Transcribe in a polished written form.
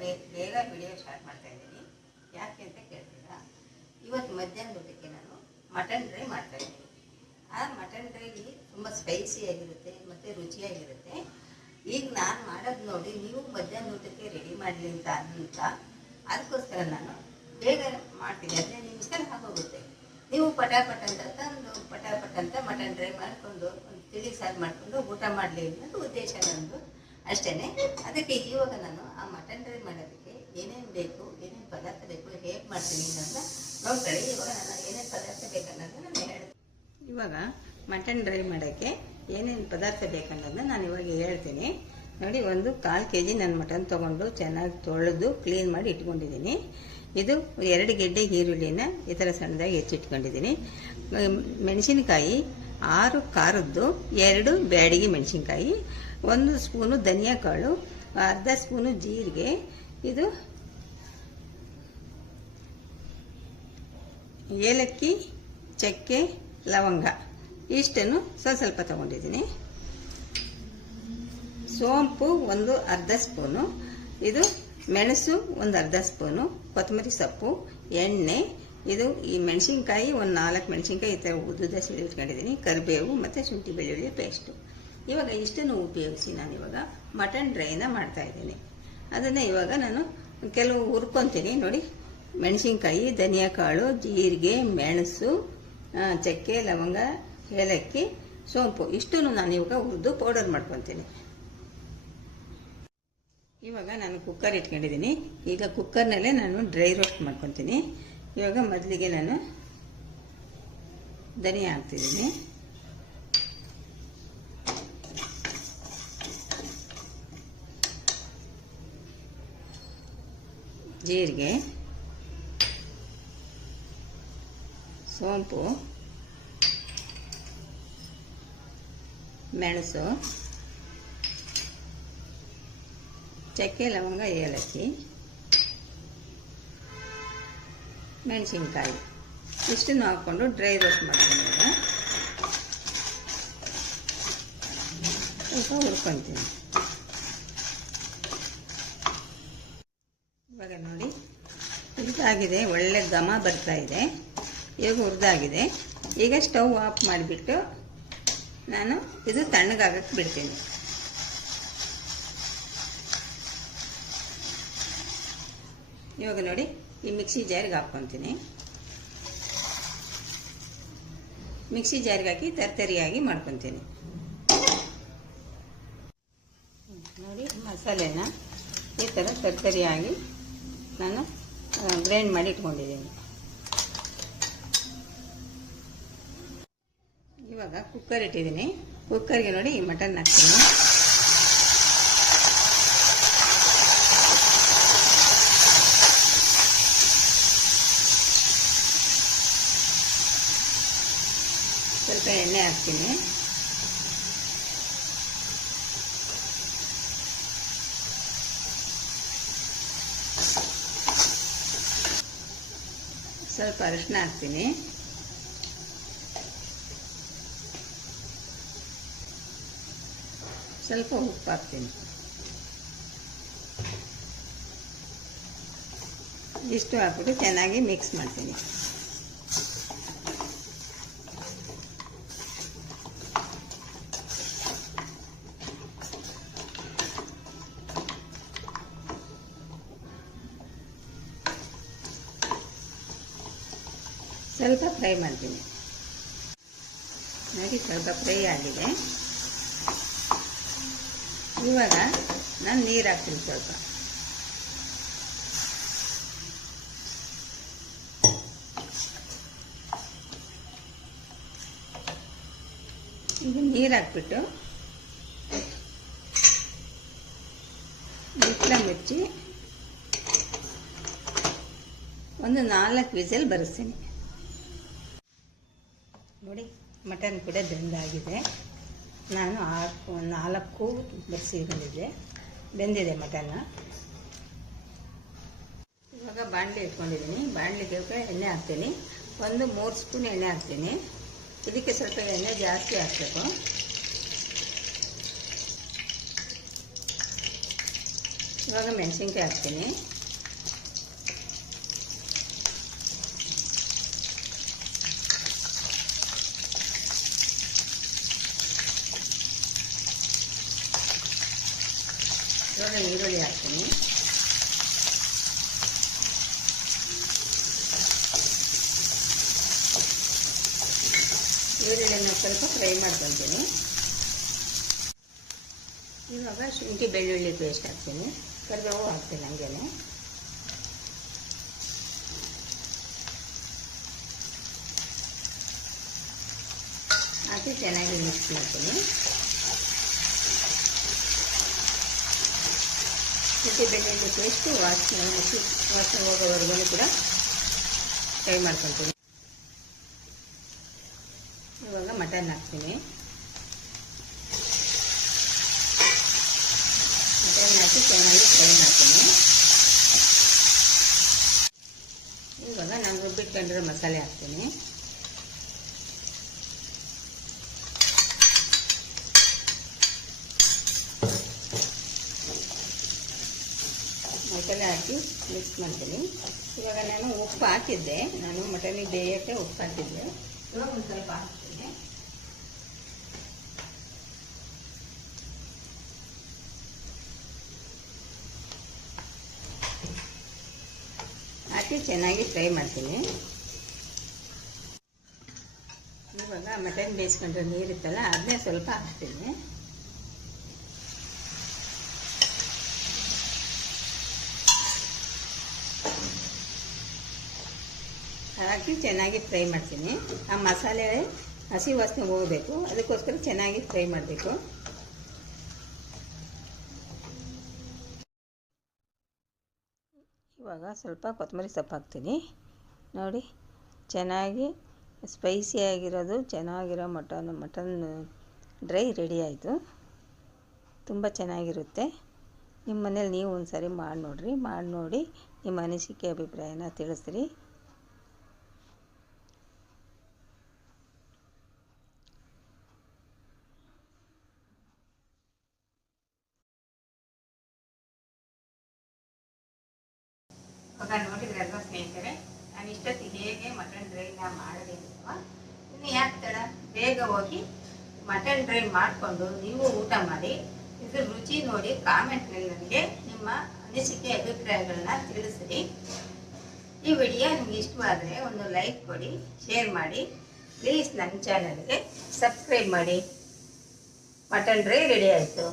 ಬೇಗ video start ಮಾಡ್ತಾ ಇದ್ದೀನಿ. ಯಾಕೆ ಅಂತ ಕೇಳ್ತೀರಾ? ಇವತ್ತು ಮಧ್ಯಾಹ್ನ ಊಟಕ್ಕೆ ನಾನು ಮಟನ್ ಡ್ರೈ ಮಾಡ್ತಾ ಇದ್ದೀನಿ. ಆ ಮಟನ್ ಡ್ರೈಲಿ ತುಂಬ ಸ್ಪೈಸಿಯಾಗಿರುತ್ತೆ ಮತ್ತು ರುಚಿಯಾಗಿರುತ್ತೆ. ಈಗ ನಾನು ಮಾಡೋದು ನೋಡಿ ನೀವು ಮಧ್ಯಾಹ್ನ ಊಟಕ್ಕೆ ರೆಡಿ ಮಾಡಲಿ ಅಂತ ಅದಕ್ಕೋಸ್ಕರ ನಾನು ಬೇಗ ಮಾಡ್ತೀನಿ. 15 ನಿಮಿಷದಲ್ಲಿ ಆಗೋಗುತ್ತೆ. ನೀವು ಪಟಾಪಟ್ ಅಂತ ತಂದು ಪಟಾಪಟ್ ಅಂತ ಮಟನ್ ಡ್ರೈ ಮಾಡಿಕೊಂಡು ಒಂದು ತಿಳಿ ಸಾರು ಮಾಡಿಕೊಂಡು ಊಟ ಮಾಡಲಿ ಅನ್ನೋದು ಉದ್ದೇಶ ನಂದು ಅಷ್ಟೇ. ಅದಕ್ಕೆ ಇವಾಗ ನಾನು ಆ ಮಟನ್ ಡ್ರೈ ಮಾಡೋದಕ್ಕೆ ಏನೇನು ಬೇಕು, ಏನೇನು ಪದಾರ್ಥ ಬೇಕು, ಹೇಗೆ ಮಾಡ್ತೀನಿ ಅಂತ ನೋಡ್ಕೊಳ್ಳಿ. ಇವಾಗ ನಾನು ಏನೇನು ಪದಾರ್ಥ ಬೇಕನ್ನೋದನ್ನ ನಾನು ಹೇಳ್ತೀನಿ. ಇವಾಗ ಮಟನ್ ಡ್ರೈ ಮಾಡೋಕ್ಕೆ ಏನೇನು ಪದಾರ್ಥ ಬೇಕನ್ನೋದನ್ನ ನಾನು ಇವಾಗ ಹೇಳ್ತೀನಿ ನೋಡಿ. ಒಂದು 1/4 kg ನಾನು ಮಟನ್ ತೊಗೊಂಡು ಚೆನ್ನಾಗಿ ತೊಳೆದು ಕ್ಲೀನ್ ಮಾಡಿ ಇಟ್ಕೊಂಡಿದ್ದೀನಿ. ಇದು 2 ಗೆಡ್ಡೆ ಈರುಳ್ಳಿನ ಈ ಥರ ಸಣ್ಣದಾಗಿ ಹೆಚ್ಚಿಟ್ಕೊಂಡಿದ್ದೀನಿ. ಮೆಣಸಿನಕಾಯಿ 6 ಖಾರದ್ದು, 2 ಬ್ಯಾಡಗಿ ಮೆಣಸಿನ್ಕಾಯಿ, 1 ಸ್ಪೂನು ಧನಿಯಾ ಕಾಳು, ಅರ್ಧ ಸ್ಪೂನು ಜೀರಿಗೆ, ಇದು ಏಲಕ್ಕಿ, ಚಕ್ಕೆ, ಲವಂಗ ಇಷ್ಟನ್ನು ಸ್ವಲ್ಪ ತಗೊಂಡಿದ್ದೀನಿ. ಸೋಂಪು ಒಂದು ಅರ್ಧ ಸ್ಪೂನು, ಇದು ಮೆಣಸು ಒಂದು ಅರ್ಧ ಸ್ಪೂನು, ಕೊತ್ತಂಬರಿ ಸೊಪ್ಪು, ಎಣ್ಣೆ, ಇದು ಈ ಮೆಣಸಿನ್ಕಾಯಿ ಒಂದು 4 ಮೆಣಸಿನ್ಕಾಯಿ ಈ ಥರ ಉದ್ದುದ ಇಟ್ಕೊಂಡಿದ್ದೀನಿ, ಕರಿಬೇವು ಮತ್ತು ಶುಂಠಿ ಬೆಳ್ಳುಳ್ಳಿ ಪೇಸ್ಟು. ಇವಾಗ ಇಷ್ಟನ್ನು ಉಪಯೋಗಿಸಿ ನಾನು ಇವಾಗ ಮಟನ್ ಡ್ರೈನ ಮಾಡ್ತಾಯಿದ್ದೀನಿ. ಅದನ್ನು ಇವಾಗ ನಾನು ಕೆಲವು ಹುರ್ಕೊತೀನಿ ನೋಡಿ. ಮೆಣಸಿನ್ಕಾಯಿ, ಧನಿಯಾ ಕಾಳು, ಜೀರಿಗೆ, ಮೆಣಸು, ಚಕ್ಕೆ, ಲವಂಗ, ಏಲಕ್ಕಿ, ಸೋಂಪು ಇಷ್ಟನ್ನು ನಾನು ಇವಾಗ ಹುರಿದು ಪೌಡರ್ ಮಾಡ್ಕೊತೀನಿ. ಇವಾಗ ನಾನು ಕುಕ್ಕರ್ ಇಟ್ಕೊಂಡಿದ್ದೀನಿ. ಈಗ ಕುಕ್ಕರ್ನಲ್ಲೇ ನಾನು ಡ್ರೈ ರೋಸ್ಟ್ ಮಾಡ್ಕೊತೀನಿ. ಇವಾಗ ಮೊದಲಿಗೆ ನಾನು ಧನಿಯಾ ಹಾಕ್ತಿದ್ದೀನಿ, ಜೀರಿಗೆ, ಸೋಂಪು, ಮೆಣಸು, ಚಕ್ಕೆ, ಲವಂಗ, ಏಲಕ್ಕಿ, ಮೆಣಸಿನ್ಕಾಯಿ ಇಷ್ಟನ್ನು ಹಾಕ್ಕೊಂಡು ಡ್ರೈ ರೋಸ್ಟ್ ಮಾಡ್ತೀನಿ. ಸ್ವಲ್ಪ ಹುರ್ಕೊತೀನಿ. ಇವಾಗ ನೋಡಿ ಹುರಿದಾಗಿದೆ, ಒಳ್ಳೆ ಘಮ ಬರ್ತಾ ಇದೆ. ಇವಾಗ ಹುರಿದಾಗಿದೆ. ಈಗ ಸ್ಟವ್ ಆಫ್ ಮಾಡಿಬಿಟ್ಟು ನಾನು ಇದು ತಣ್ಣಗಾಗಕ್ಕೆ ಬಿಡ್ತೀನಿ. ಇವಾಗ ನೋಡಿ ಈ ಮಿಕ್ಸಿ ಜಾರಿಗೆ ಹಾಕ್ಕೊತೀನಿ. ಮಿಕ್ಸಿ ಜಾರಿಗೆ ಹಾಕಿ ತರ್ತರಿಯಾಗಿ ಮಾಡ್ಕೊತೀನಿ. ನೋಡಿ ಮಸಾಲೆನ ಈ ಥರ ತರ್ತರಿಯಾಗಿ ನಾನು ಗ್ರೈಂಡ್ ಮಾಡಿ ಇಟ್ಕೊಂಡಿದ್ದೀನಿ. ಇವಾಗ ಕುಕ್ಕರ್ ಇಟ್ಟಿದ್ದೀನಿ. ಕುಕ್ಕರ್ಗೆ ನೋಡಿ ಈ ಮಟನ್ ಹಾಕ್ತೀನಿ. ಸ್ವಲ್ಪ ಎಣ್ಣೆ ಹಾಕ್ತೀನಿ. ಸ್ವಲ್ಪ ಅರಿಶಿನ ಹಾಕ್ತೀನಿ. ಸ್ವಲ್ಪ ಉಪ್ಪು ಹಾಕ್ತೀನಿ. ಇಷ್ಟು ಹಾಕ್ಬಿಟ್ಟು ಚೆನ್ನಾಗಿ ಮಿಕ್ಸ್ ಮಾಡ್ತೀನಿ. ಸ್ವಲ್ಪ ಫ್ರೈ ಮಾಡ್ತೀನಿ ನೋಡಿ. ಸ್ವಲ್ಪ ಫ್ರೈ ಆಗಿದೆ. ಇವಾಗ ನಾನು ನೀರು ಹಾಕ್ತೀನಿ ಸ್ವಲ್ಪ. ಈಗ ನೀರು ಹಾಕ್ಬಿಟ್ಟು ಮುಚ್ಚಳ ಮುಚ್ಚಿ ಒಂದು 4 ವಿಸಿಲ್ ಬರೆಸ್ತೀನಿ ನೋಡಿ. ಮಟನ್ ಕೂಡ ಬೆಂದಾಗಿದೆ. ನಾನು 4 ಬರೆಸಿಕೊಂಡಿದ್ದೆ, ಬೆಂದಿದೆ ಮಟನ್ನ. ಇವಾಗ ಬಾಣಲೆ ಇಟ್ಕೊಂಡಿದ್ದೀನಿ. ಬಾಣಲೆಗೆ ಎಣ್ಣೆ ಹಾಕ್ತೀನಿ. ಒಂದು 3 ಸ್ಪೂನ್ ಎಣ್ಣೆ ಹಾಕ್ತೀನಿ. ಇದಕ್ಕೆ ಸ್ವಲ್ಪ ಎಣ್ಣೆ ಜಾಸ್ತಿ ಹಾಕಬೇಕು. ಇವಾಗ ಮೆಣಸಿನ್ಕಾಯಿ ಹಾಕ್ತೀನಿ. ಇವಾಗ ಈರುಳ್ಳಿ ಹಾಕ್ತೀನಿ. ಈರುಳ್ಳಿಯನ್ನು ಸ್ವಲ್ಪ ಫ್ರೈ ಮಾಡ್ಕೊತೀನಿ. ಇವಾಗ ಶುಂಠಿ ಬೆಳ್ಳುಳ್ಳಿ ಪೇಸ್ಟ್ ಹಾಕ್ತೀನಿ. ಕರಿಬೇವು ಹಾಕ್ತೀನಿ ಹಂಗೇನೆ. ಹಾಕಿ ಚೆನ್ನಾಗಿ ಮಿಕ್ಸ್ ಮಾಡ್ತೀನಿ. ಶುಂಠಿ ಬೆಳ್ಳುಳ್ಳಿ ಪೇಸ್ಟು ವಾಸನೆ ಹೋಗೋವರೆಗೂ ಕೂಡ ಫ್ರೈ ಮಾಡ್ಕೊತೀನಿ. ಇವಾಗ ಮಟನ್ ಹಾಕ್ತೀನಿ. ಮಟನ್ ಹಾಕಿ ಚೆನ್ನಾಗಿ ಫ್ರೈ ಮಾಡ್ತೀನಿ. ಇವಾಗ ನಾನು ರುಬ್ಬಿಟ್ಕೊಂಡಿರೋ ಮಸಾಲೆ ಹಾಕ್ತೀನಿ. ಮಸಾಲೆ ಹಾಕಿ ಮಿಕ್ಸ್ ಮಾಡ್ತೀನಿ. ಇವಾಗ ನಾನು ಉಪ್ಪು ಹಾಕಿದ್ದೆ. ನಾನು ಮಟನಿಗೆ ಬೇಯೋಕ್ಕೆ ಉಪ್ಪು ಹಾಕಿದ್ದೆ. ಇವಾಗ ಒಂದು ಸ್ವಲ್ಪ ಹಾಕ್ತೀನಿ. ಹಾಕಿ ಚೆನ್ನಾಗಿ ಫ್ರೈ ಮಾಡ್ತೀನಿ. ಇವಾಗ ಮಟನ್ ಬೇಯಿಸ್ಕೊಂಡ್ರೆ ನೀರಿತ್ತಲ್ಲ ಅದನ್ನೇ ಸ್ವಲ್ಪ ಹಾಕ್ತೀನಿ. ಹಾಕಿ ಚೆನ್ನಾಗಿ ಫ್ರೈ ಮಾಡ್ತೀನಿ. ಆ ಮಸಾಲೆ ಹಸಿ ವಾಸನೆ ಹೋಗಬೇಕು, ಅದಕ್ಕೋಸ್ಕರ ಚೆನ್ನಾಗಿ ಫ್ರೈ ಮಾಡಬೇಕು. ಇವಾಗ ಸ್ವಲ್ಪ ಕೊತ್ತಂಬರಿ ಸೊಪ್ಪು ಹಾಕ್ತೀನಿ. ನೋಡಿ, ಚೆನ್ನಾಗಿ ಸ್ಪೈಸಿಯಾಗಿರೋದು ಚೆನ್ನಾಗಿರೋ ಮಟನ್ ಡ್ರೈ ರೆಡಿ ಆಯಿತು. ತುಂಬ ಚೆನ್ನಾಗಿರುತ್ತೆ. ನಿಮ್ಮ ಮನೇಲಿ ನೀವು ಒಂದು ಸಾರಿ ಮಾಡಿ ನೋಡಿ ನಿಮ್ಮ ಅನಿಸಿಕೆ ಅಭಿಪ್ರಾಯನ ತಿಳಿಸ್ರಿ. ಇವಾಗ ನೋಡಿದ್ರಲ್ವ ಸ್ನೇಹಿತರೆ, ನಾನು ಇಷ್ಟೊತ್ತಿಗೆ ಹೇಗೆ ಮಟನ್ ಡ್ರೈನ ಮಾಡೋದೇನಿಲ್ವ, ಇನ್ನು ಯಾಕೆ ತಡ, ಬೇಗ ಹೋಗಿ ಮಟನ್ ಡ್ರೈ ಮಾಡಿಕೊಂಡು ನೀವು ಊಟ ಮಾಡಿ. ಇದ್ರ ರುಚಿ ನೋಡಿ ಕಾಮೆಂಟ್ನಲ್ಲಿ ನನಗೆ ನಿಮ್ಮ ಅನಿಸಿಕೆ ಅಭಿಪ್ರಾಯಗಳನ್ನ ತಿಳಿಸ್ರಿ. ಈ ವಿಡಿಯೋ ನಿಮ್ಗೆ ಇಷ್ಟವಾದರೆ ಒಂದು ಲೈಕ್ ಕೊಡಿ, ಶೇರ್ ಮಾಡಿ. ಪ್ಲೀಸ್ ನನ್ನ ಚಾನಲ್ಗೆ ಸಬ್ಸ್ಕ್ರೈಬ್ ಮಾಡಿ. ಮಟನ್ ಡ್ರೈ ರೆಡಿ ಆಯಿತು.